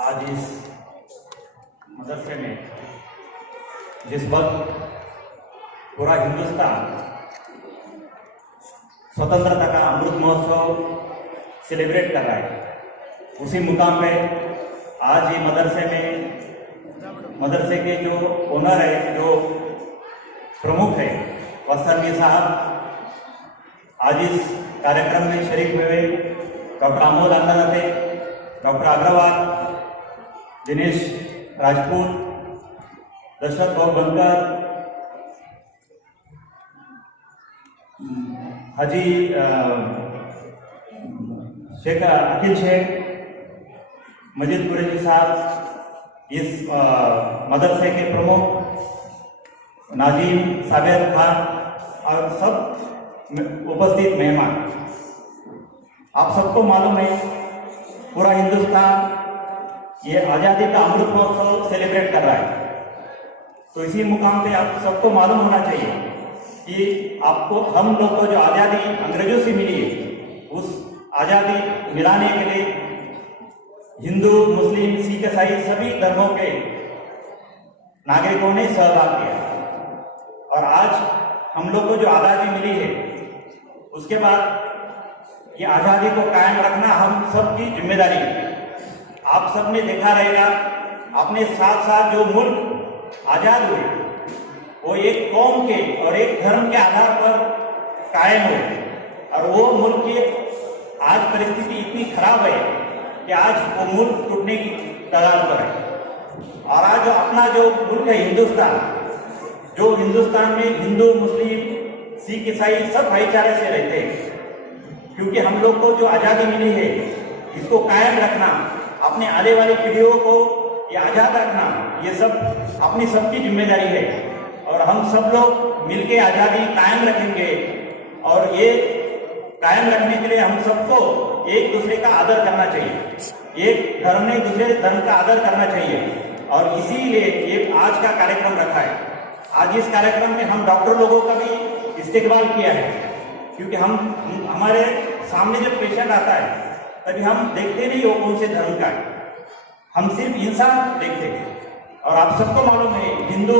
आज इस मदरसे में जिस वक्त पूरा हिंदुस्तान स्वतंत्रता का अमृत महोत्सव सेलिब्रेट कर रहा है, उसी मुकाम पे आज ये मदरसे के जो ओनर है, जो प्रमुख है वत्सलजी साहब, आज इस कार्यक्रम में शरीक हुए डॉक्टर अमोल अन्नानते, डॉक्टर अग्रवाल, दिनेश राजपूत, दशरथ गौर बनकर, हाजी शेख अखिल शेख, मजीद कुरैशी साहब, इस मदरसे के प्रमुख नाजीम साबिर खान और सब उपस्थित मेहमान। आप सबको मालूम है पूरा हिंदुस्तान ये आज़ादी का अमृत महोत्सव सेलिब्रेट कर रहा है, तो इसी मुकाम पे आप सबको मालूम होना चाहिए कि आपको हम लोग को जो आज़ादी अंग्रेजों से मिली है, उस आज़ादी मिलाने के लिए हिंदू, मुस्लिम, सिख, ईसाई सभी धर्मों के नागरिकों ने सहभाग किया। और आज हम लोग को जो आज़ादी मिली है, उसके बाद ये आज़ादी को कायम रखना हम सब की जिम्मेदारी है। आप सब ने देखा रहेगा, अपने साथ साथ जो मुल्क आज़ाद हुए वो एक कौम के और एक धर्म के आधार पर कायम हुए, और वो मुल्क की आज परिस्थिति इतनी खराब है कि आज वो मुल्क टूटने की कगार पर है। और आज अपना जो मुल्क है हिंदुस्तान, जो हिंदुस्तान में हिंदू, मुस्लिम, सिख, ईसाई सब भाईचारे से रहते हैं, क्योंकि हम लोग को जो आज़ादी मिली है इसको कायम रखना, अपने आने वाली पीढ़ियों को ये आज़ाद रखना, ये सब अपनी सबकी जिम्मेदारी है। और हम सब लोग मिलके आज़ादी कायम रखेंगे, और ये कायम रखने के लिए हम सबको एक दूसरे का आदर करना चाहिए, एक धर्म ने दूसरे धर्म का आदर करना चाहिए। और इसीलिए ये आज का कार्यक्रम रखा है। आज इस कार्यक्रम में हम डॉक्टर लोगों का भी इस्तेकबाल किया है, क्योंकि हमारे सामने जब पेशेंट आता है तभी हम देखते नहीं वो कौन से धर्म का है, हम सिर्फ इंसान देखते हैं। और आप सबको मालूम है हिंदू,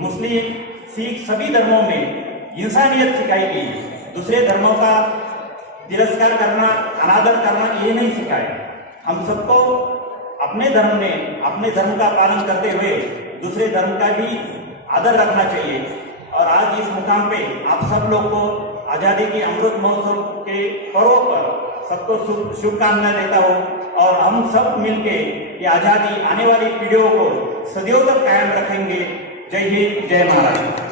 मुस्लिम, सिख सभी धर्मों में इंसानियत सिखाई गई है। दूसरे धर्मों का तिरस्कार करना, अनादर करना ये नहीं सिखाया। हम सबको अपने धर्म में अपने धर्म का पालन करते हुए दूसरे धर्म का भी आदर रखना चाहिए। और आज इस मुकाम पे आप सब लोग को आज़ादी के अमृत महोत्सव के पर्व पर सबको शुभकामनाएं देता हूँ, और हम सब मिलके ये आज़ादी आने वाली पीढ़ियों को सदियों तक कायम रखेंगे। जय हिंद, जय महाराष्ट्र।